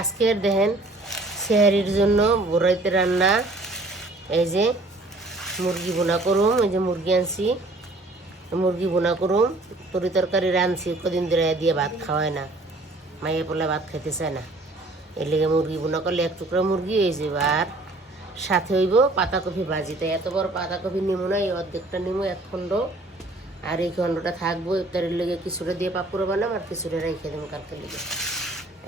আজকের দেখেন সেহারির জন্য বড়াইতে রান্না। এই যে মুরগি বোনা করুম, এই যে মুরগি আনছি, মুরগি বোনা করুম। তরি তরকারি রাঁধছি, কদিন ধরে দিয়ে ভাত খাওয়ায় না, মাইয়া পোলা ভাত খাইতে চায় না, এর লেগে মুরগি বোনা করলে এক টুকরা মুরগি হয়ে যাবে। আর সাথে হইব পাতাকপি ভাজি। তাই এত বড় পাতাকপি নিমো না, এই অর্ধেকটা নিমো, এক খণ্ড, আর এই খণ্ডটা থাকবো ইফতারের লেগে। কিছুটা দিয়ে পাপড় বানাম আর কিছুটা রেখে দেবো কালকের লেগে।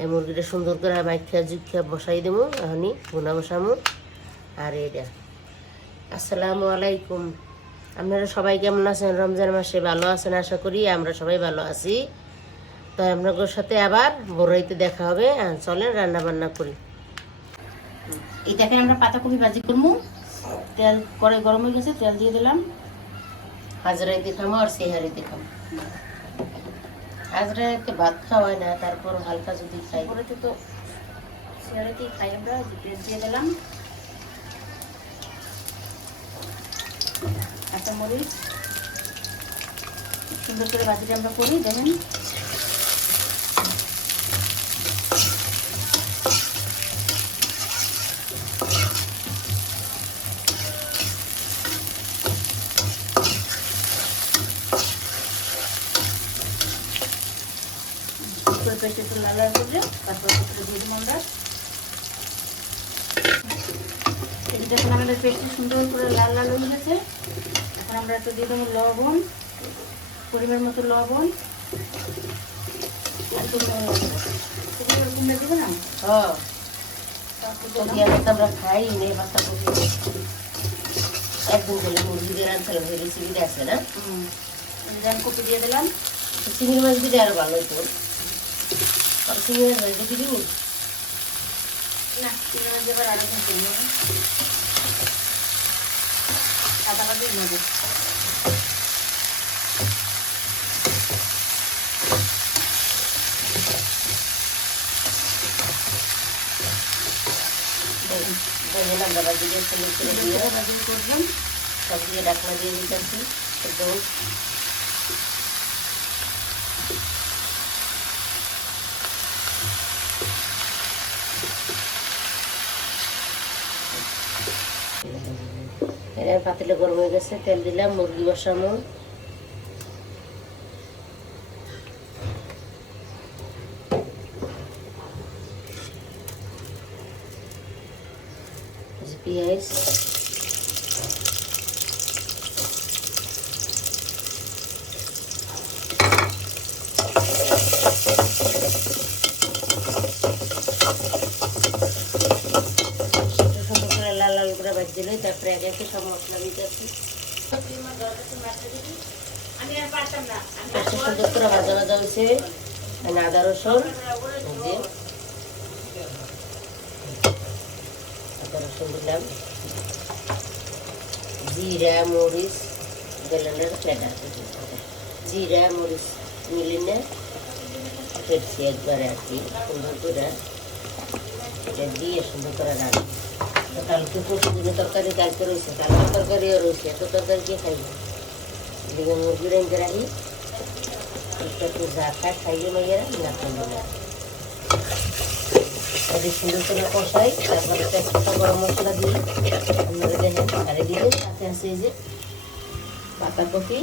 এই মুরগিটা সুন্দর করে মাইখা জুখা বসাই দেবো, এখনই বোনা বসামো। আর এটা আসসালামু আলাইকুম, আপনারা সবাই কেমন আছেন? রমজান মাসে ভালো আছেন আশা করি, আমরা সবাই ভালো আছি। তো আপনাদের সাথে আবার বড়াইতে দেখা হবে। চলেন রান্না বান্না করি। এটাকে আমরা পাতাকপি ভাজি করবো। তেল করে গরম হয়ে গেছে, তেল দিয়ে দিলাম। হাজরাইতে খামো আর সেহারিতে খামো। হাজরাইতে ভাত খাওয়ায় না, তারপর হালকা যদি খাই। পরেতে তো সেহারিতেই খাই আমরা। পেঁয়াজ দিয়ে দিলাম, কাঁচামরিচ। সুন্দর করে ভাজিটা আমরা করি, দেখেন। পেঁয়াজটা একটু লাল লাল করলে তারপর দিয়ে দেবো আমরা। যখন আমাদের পেঁয়াজটা সুন্দর করে লাল লাল হয়ে গেছে, এখন আমরা একটু দিয়ে দেবো লবণ, পরিমাণ মতো লবণ। দেবো না? আমরা খাই নেই পাতাকপি। একদিন করলে মুরগি দিয়ে রান্না রেসিপিটা আছে না, কপি দিয়ে দিলাম। চিংড়ি মাছ দিলে আরো ভালো হতো। চিংড়ি মাছ ভাজি দিবি না? চিংড়ি মাছ দেবার আগে আদা বাজি নেবে। আমরা বাজি দিয়ে বাজি করলাম, সব দিয়ে ডাকনা দিয়ে দিতেছি একদম। পাতিলে গরম হয়ে গেছে, তেল দিলাম, মুরগি বসামো। পেঁয়াজ, লাল লাল করে ভাজ দিলে তারপরে একে একে সব মশলা দিতেছি। সুন্দর করে ভাজা ভাজা হয়েছে। আদা রসুন, আদা রসুন দিলাম, জিরা মরিচ বেলানের ফেটা, জিরা মরিচ মিলিয়ে ফেটছি একবারে আর কি। সুন্দর করে এটা দিয়ে সুন্দর করে রাখি। কালকে প্রতিদিনের তরকারি কালকে রয়েছে, কালকে তরকারিও রয়েছে, এত তরকারি কে খাইব? এদিকে মুরগি রেঞ্জে রাখি, একটু যা খায় খাইয়ে মাইয়েরা, না খাইবে না। এটি সুন্দর করে কষাই, তারপরে একটা গরম মশলা দিই। আপনারা দেখেন ছাড়ে দিয়ে সাথে আছে এই যে পাতাকপি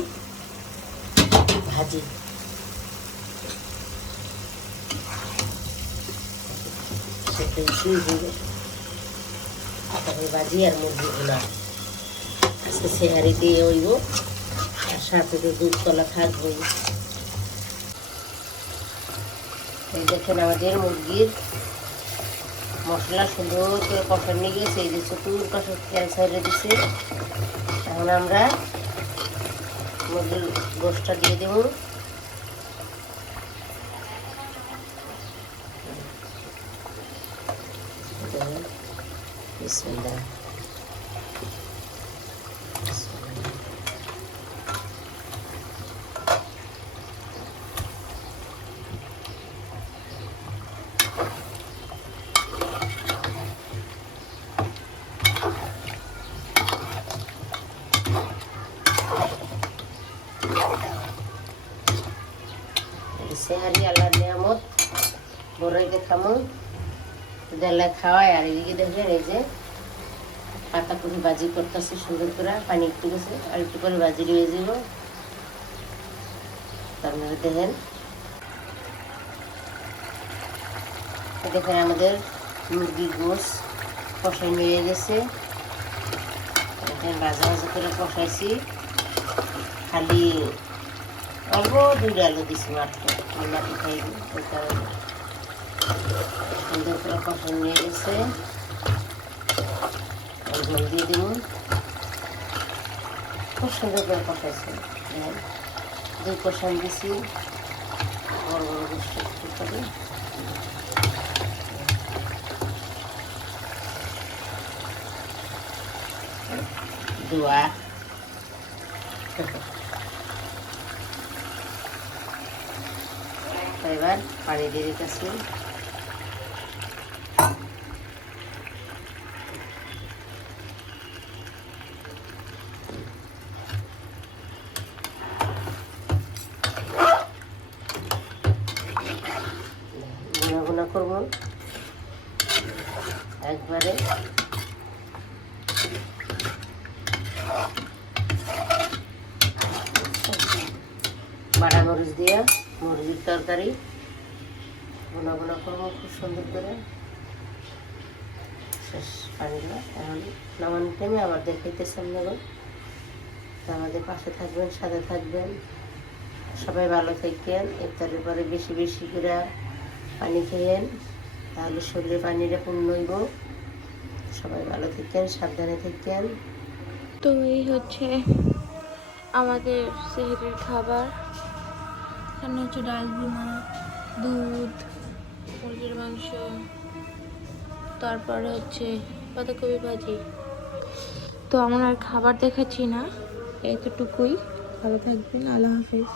ভাজি। সেটা দিয়ে পাতাকপি ভাজি আর মুরগি ভুনা। আজকে সেহারি দিয়ে হইব, আর সাথে তো দুধ কলা থাকবেই। এই দেখেন আমাদের মুরগির মশলা সুন্দর করে কষানো গেছে। এই যে চতুর পাশে তেল ছাইড়ে দিছে। এখন আমরা মুরগির গোশটা দিয়ে দেব। বিসমিল্লাহ। সেহারি আল্লাহর নিয়ামত, বড়াইতে খামো। দেলায় খাওয়ায়। আর এদিকে দেখেন এই যে পাতাকপি ভাজি করতেছি সুন্দর করে, পানি একটু গেছে, আর একটু করে ভাজি দিয়ে যাব। আপনারা দেখেন, দেখেন আমাদের মুরগির গোশ কষাই নিয়ে গেছে। ভাজা ভাজা করে কষাইছি, খালি অল্প 2 আলু দিছি মাত্র, মাটি খাই ওই কারণে। সুন্দর করে কষাই নিয়ে গেছে, জল দিয়ে দিব। খুব সুন্দর করে কষাইছে, 2 কষান দিছি, বড় বড় গোষ্ঠী করে। দোয়া এবার পানি দিয়ে দিতেছি। গুনা গুনা করবো একবারে। বাটা মরিচ দিয়ে মুরগির তরকারি গুনা গুনা করবো খুব সুন্দর করে। শেষ পানিগুলো এখন নামানোর টাইমে আবার দেখাইতেছি আপনারা। তো আমাদের পাশে থাকবেন, সাথে থাকবেন, সবাই ভালো থাকেন। ইফতারের পরে বেশি বেশি করে পানি খেয়েন, তাহলে শরীরে পানিটা পূর্ণ হইব। সবাই ভালো থাকেন, সাবধানে থাকেন। তো এই হচ্ছে আমাদের সেহরির খাবার। এখানে হচ্ছে ডাল ভুনা, দুধ, মুরগির মাংস, তারপরে হচ্ছে বাঁধাকপি ভাজি। তো আমরা আর খাবার দেখাচ্ছি না, এতটুকুই। ভালো থাকবেন, আল্লাহ হাফিজ।